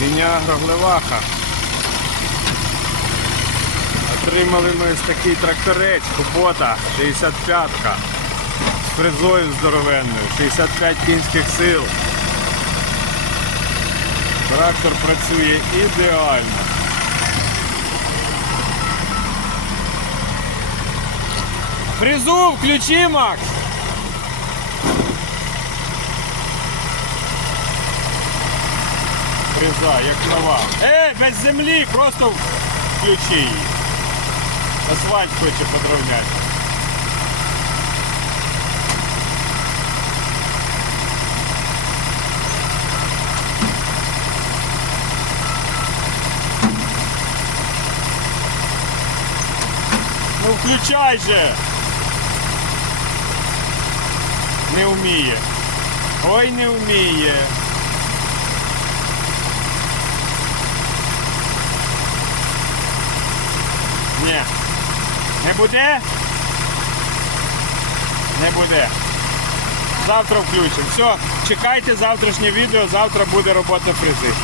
Мінягро Глеваха. Отримали ми ось такий тракторець, Кубота 65-ка. З фрезою здоровенною, 65 кінських сил. Трактор працює ідеально. Фрезу включи, Макс! Фреза, як нова. Ей, без землі, просто включи її. Асфальт хоче подровняти. Ну включай же! Не вміє. Ой, не вміє. Ні. Не буде? Не буде. Завтра включимо. Все, чекайте завтрашнє відео, завтра буде робота фрези.